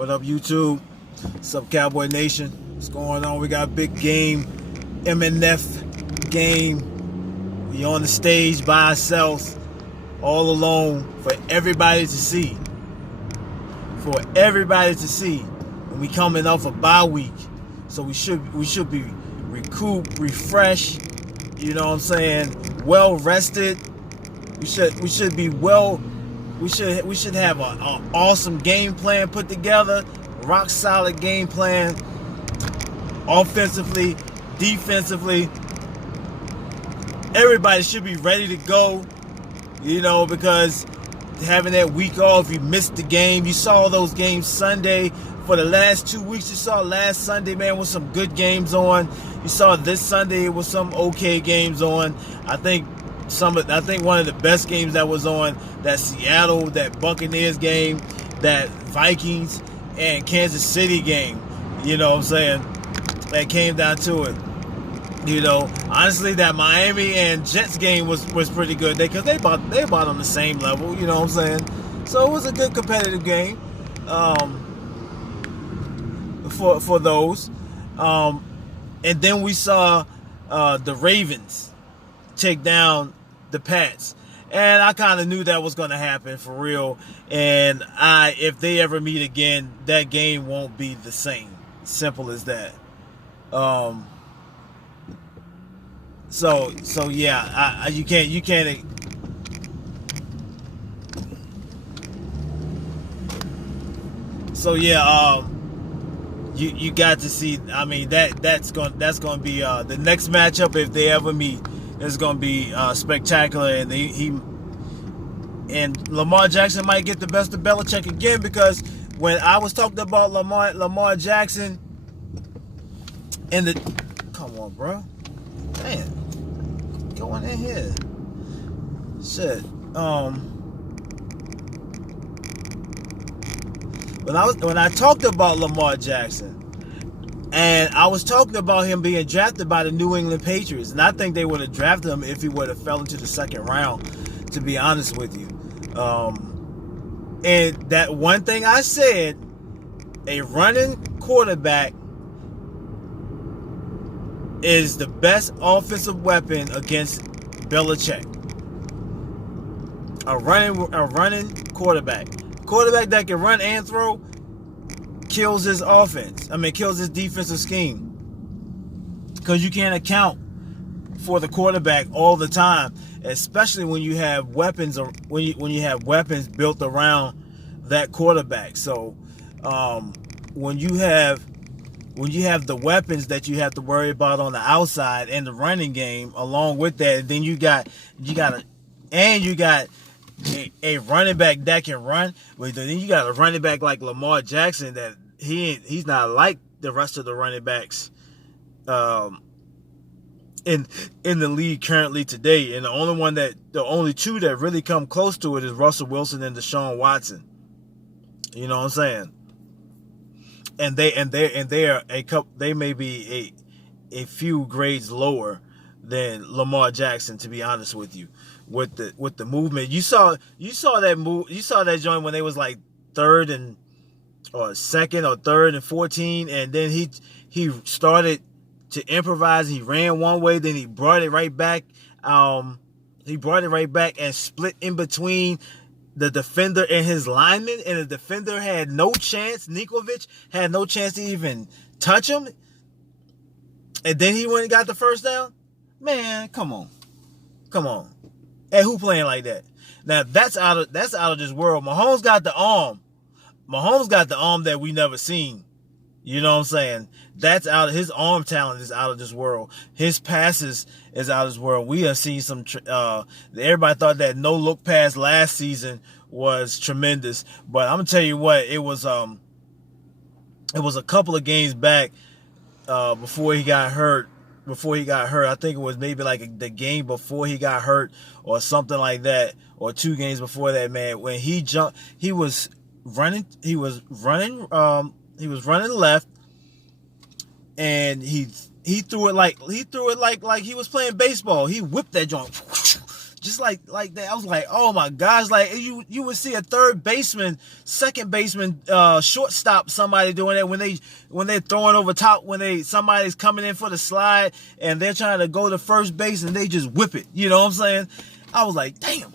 What up, YouTube? What's up, Cowboy Nation? What's going on? We got a big game, MNF game. We on the stage by ourselves, all alone, for everybody to see. For everybody to see. And we coming off a bye week, so we should be recouped, refreshed. You know what I'm saying? Well rested. We should be well. We should have an awesome game plan put together, rock solid game plan, offensively, defensively. Everybody should be ready to go, you know, because having that week off, you missed the game. You saw those games Sunday. For the last 2 weeks, you saw last Sunday, man, with some good games on. You saw this Sunday with some okay games on. I think one of the best games that was on, that Seattle, that Buccaneers game, that Vikings and Kansas City game, you know what I'm saying, that came down to it. You know, honestly, that Miami and Jets game was pretty good because they about on the same level, you know what I'm saying? So it was a good competitive game for those. And then we saw the Ravens take down the Pats, and I kind of knew that was going to happen for real. And if they ever meet again, that game won't be the same. Simple as that. So yeah, you can't. So yeah, you got to see. I mean, that's going to be the next matchup if they ever meet. Is going to be spectacular, and and Lamar Jackson might get the best of Belichick again, because when I was talking about Lamar Jackson and come on, bro, man, going in here, shit. When I talked about Lamar Jackson. And I was talking about him being drafted by the New England Patriots. And I think they would have drafted him if he would have fell into the second round, to be honest with you. And that one thing I said, a running quarterback is the best offensive weapon against Belichick. A running quarterback. Quarterback that can run and throw kills his offense. Kills his defensive scheme. Because you can't account for the quarterback all the time, especially when you have weapons, or when you have weapons built around that quarterback. So when you have the weapons that you have to worry about on the outside and the running game along with that, then you got a running back that can run. But then you got a running back like Lamar Jackson that he's not like the rest of the running backs in the league currently today. And the only two that really come close to it is Russell Wilson and Deshaun Watson. You know what I'm saying? And they may be a few grades lower than Lamar Jackson, to be honest with you. With the movement, you saw that joint when they was like second or third and 14, and then he started to improvise. He ran one way, then he brought it right back. And split in between the defender and his lineman, and the defender had no chance. Nikovic had no chance to even touch him, and then he went and got the first down. Man, come on. Hey, who playing like that? Now that's out of this world. Mahomes got the arm that we never seen. You know what I'm saying? His arm talent is out of this world. His passes is out of this world. We have seen some. Everybody thought that no look pass last season was tremendous, but I'm gonna tell you what, it was a couple of games back before he got hurt. I think it was maybe like the game before he got hurt or something like that, or 2 games before that, man. When he jumped, he was running left, and he threw it like he was playing baseball. He whipped that joint just like that. I was like, oh my gosh, like you would see a third baseman, second baseman, shortstop, somebody doing that when they're throwing over top, when somebody's coming in for the slide and they're trying to go to first base and they just whip it. You know what I'm saying? I was like, damn.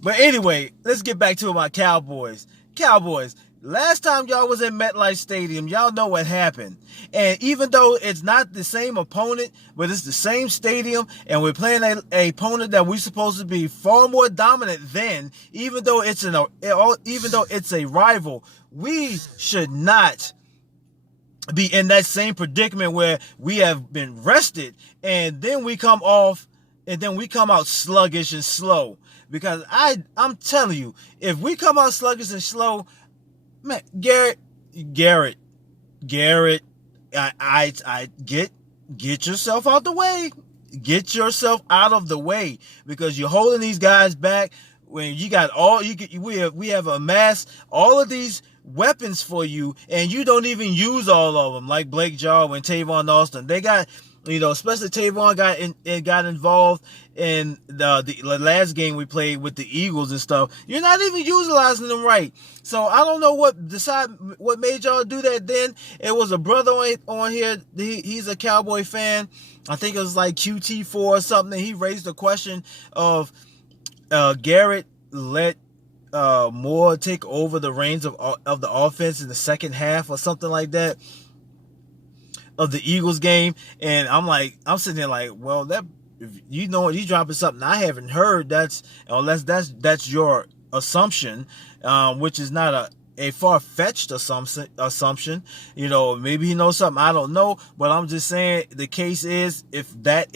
But anyway, let's get back to my Cowboys. Cowboys. Last time y'all was in MetLife Stadium, y'all know what happened. And even though it's not the same opponent, but it's the same stadium, and we're playing a opponent that we're supposed to be far more dominant than, even though it's a rival, we should not be in that same predicament where we have been rested and then we come out sluggish and slow. Because I'm telling you, if we come out sluggish and slow, man, Garrett, I get yourself out the way. Get yourself out of the way, because you're holding these guys back when you got we have amassed all of these weapons for you, and you don't even use all of them, like Blake Jarwin, Tavon Austin. They got, especially Tavon got involved in the last game we played with the Eagles and stuff. You're not even utilizing them right. So I don't know what made y'all do that then. It was a brother on here. He's a Cowboy fan. I think it was like QT4 or something. He raised the question of Garrett let Moore take over the reins of the offense in the second half or something like that of the Eagles game. And I'm sitting there like, well, that, if you know what, you dropping something I haven't heard. That's your assumption, which is not a far-fetched assumption. Maybe he knows something I don't know, but I'm just saying the case is, if that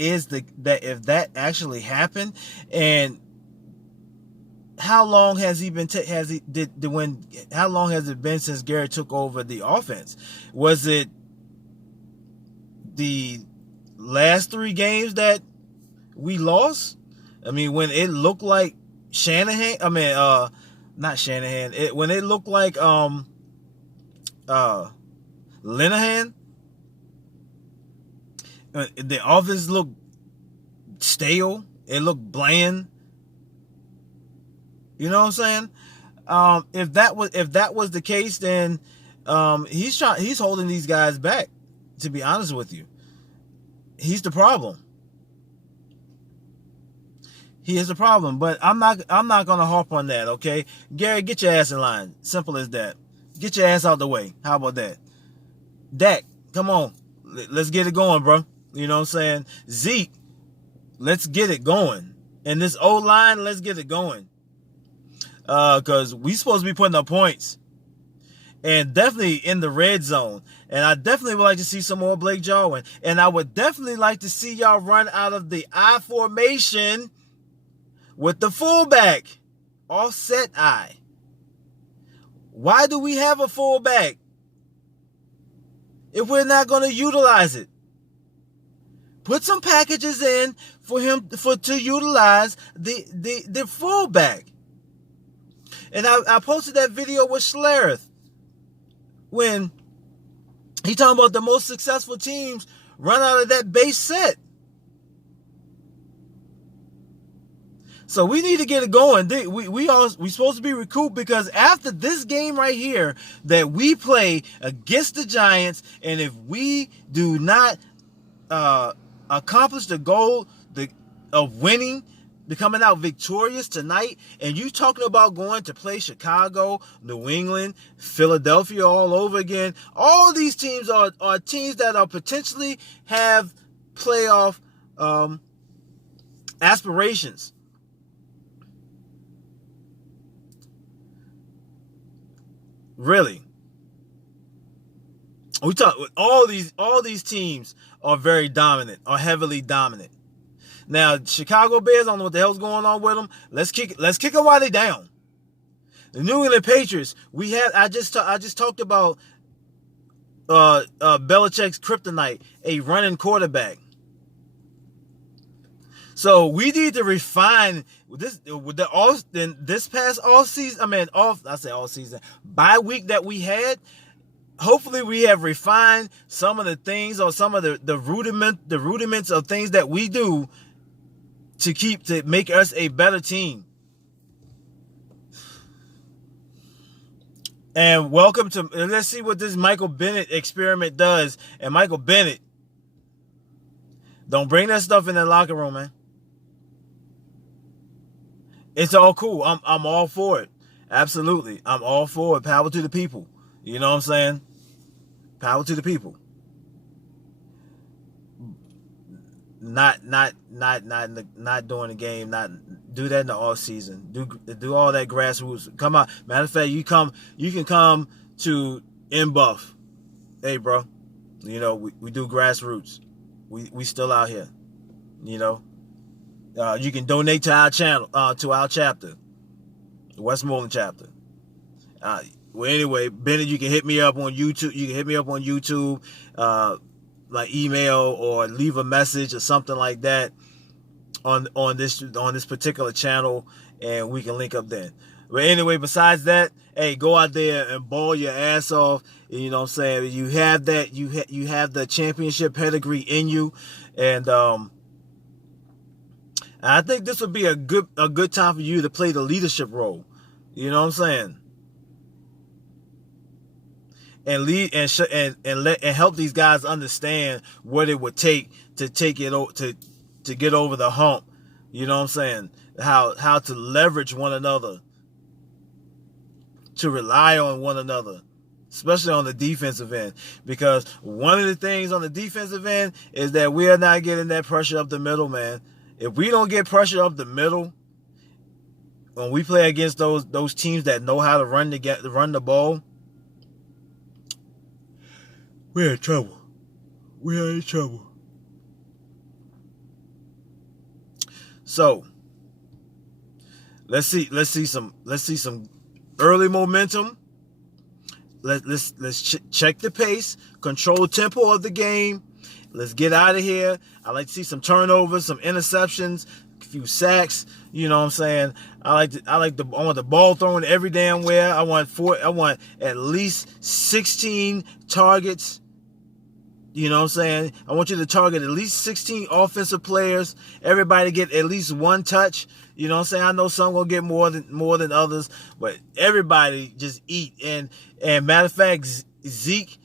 actually happened, and how long has it been since Garrett took over the offense? Was it the last 3 games that we lost? I mean, when it looked like Shanahan, not Shanahan, when it looked like Linehan, the offense looked stale. It looked bland. You know what I'm saying? If that was the case, then he's holding these guys back. To be honest with you, he's the problem. He is the problem. But I'm not gonna harp on that. Okay, Gary, get your ass in line. Simple as that. Get your ass out the way. How about that? Dak, come on, let's get it going, bro. You know what I'm saying? Zeke, let's get it going. And this O-line, let's get it going. Because we supposed to be putting up points. And definitely in the red zone. And I definitely would like to see some more Blake Jarwin. And I would definitely like to see y'all run out of the I formation with the fullback. Offset I. Why do we have a fullback if we're not going to utilize it? Put some packages in for him to utilize the fullback. And I posted that video with Schlereth when he talking about the most successful teams run out of that base set. So we need to get it going. We supposed to be recouped, because after this game right here that we play against the Giants, and if we do not accomplish the goal of winning, coming out victorious tonight, and you talking about going to play Chicago, New England, Philadelphia all over again. All these teams are teams that are potentially have playoff aspirations. Really. We talk, all these teams are very dominant, are heavily dominant. Now, Chicago Bears, I don't know what the hell's going on with them. Let's kick them while they down. The New England Patriots, I just talked about Belichick's kryptonite, a running quarterback. So we need to refine this past all season. Bye week that we had. Hopefully we have refined some of the things, or some of the rudiments of things that we do to make us a better team. And welcome to, let's see what this Michael Bennett experiment does. And Michael Bennett, don't bring that stuff in the locker room, man. It's all cool. I'm all for it. Absolutely. I'm all for it. Power to the people. You know what I'm saying? Power to the people. Not during the game. Not do that in the off season. Do all that grassroots. Come on. Matter of fact, you can come to Buff. Hey, bro. You know, we do grassroots. We still out here. You know. You can donate to our channel, to our chapter, the Westmoreland chapter. Well, anyway, Bennett, you can hit me up on YouTube. You can hit me up on YouTube, like email or leave a message or something like that on this particular channel, and we can link up then. But anyway, besides that, hey, go out there and ball your ass off. You know what I'm saying? You have that. You have the championship pedigree in you, and I think this would be a good time for you to play the leadership role. You know what I'm saying? And lead and help these guys understand what it would take to get over the hump. You know what I'm saying? How to leverage one another, to rely on one another, especially on the defensive end. Because one of the things on the defensive end is that we are not getting that pressure up the middle, man. If we don't get pressure up the middle when we play against those teams that know how to run the ball, we're in trouble. We are in trouble. So let's see some early momentum. Let's check the pace, control the tempo of the game. Let's get out of here. I like to see some turnovers, some interceptions, a few sacks. You know what I'm saying? I want the ball thrown every damn where. I want at least 16 targets. You know what I'm saying? I want you to target at least 16 offensive players. Everybody get at least one touch. You know what I'm saying? I know some will get more than others, but everybody just eat. And matter of fact, Zeke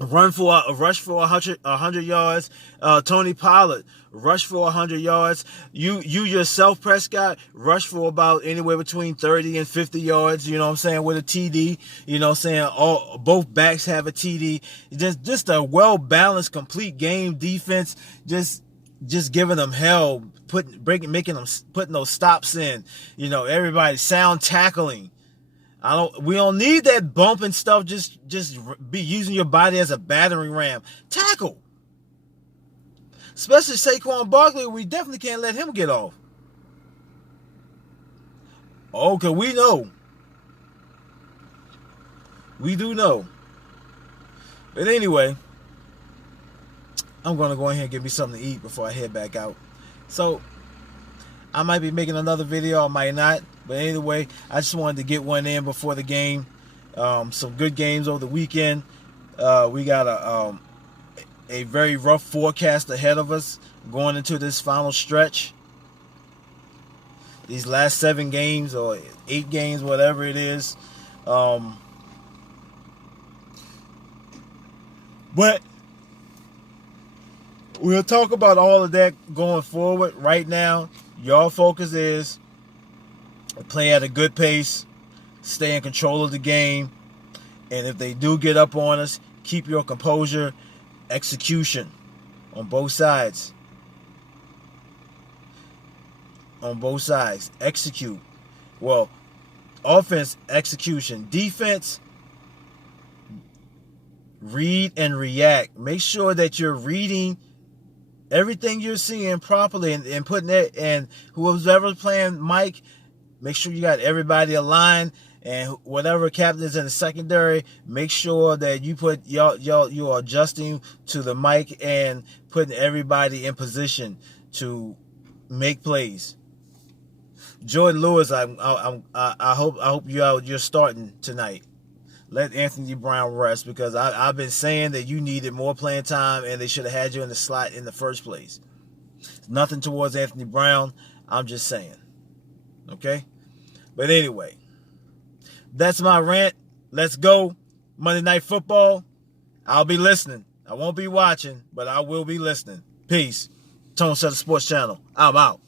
rush for 100 yards. Tony Pollard rush for 100 yards. You yourself, Prescott, rush for about anywhere between 30 and 50 yards. You know what I'm saying, with a TD. You know what I'm saying? Both backs have a TD. Just a well balanced, complete game defense. Just giving them hell, putting those stops in. You know, everybody sound tackling. We don't need that bumping stuff. Just be using your body as a battering ram. Tackle. Especially Saquon Barkley, we definitely can't let him get off. Okay, we know. We do know. But anyway, I'm going to go ahead and get me something to eat before I head back out. So, I might be making another video, I might not. But anyway, I just wanted to get one in before the game. Some good games over the weekend. We got a very rough forecast ahead of us going into this final stretch. These last 7 games or 8 games, whatever it is. But we'll talk about all of that going forward. Right now, your focus is play at a good pace, stay in control of the game, and if they do get up on us, keep your composure. Execution on both sides. On both sides. Execute. Well, offense, execution. Defense, read and react. Make sure that you're reading everything you're seeing properly and putting it, and whoever's playing Mike, make sure you got everybody aligned, and whatever captain is in the secondary, make sure that you put you are adjusting to the mic and putting everybody in position to make plays. Jordan Lewis, I hope you're starting tonight. Let Anthony Brown rest, because I've been saying that you needed more playing time and they should have had you in the slot in the first place. Nothing towards Anthony Brown. I'm just saying. Okay? But anyway, that's my rant. Let's go. Monday Night Football. I'll be listening. I won't be watching, but I will be listening. Peace. Tone Setter Sports Channel. I'm out.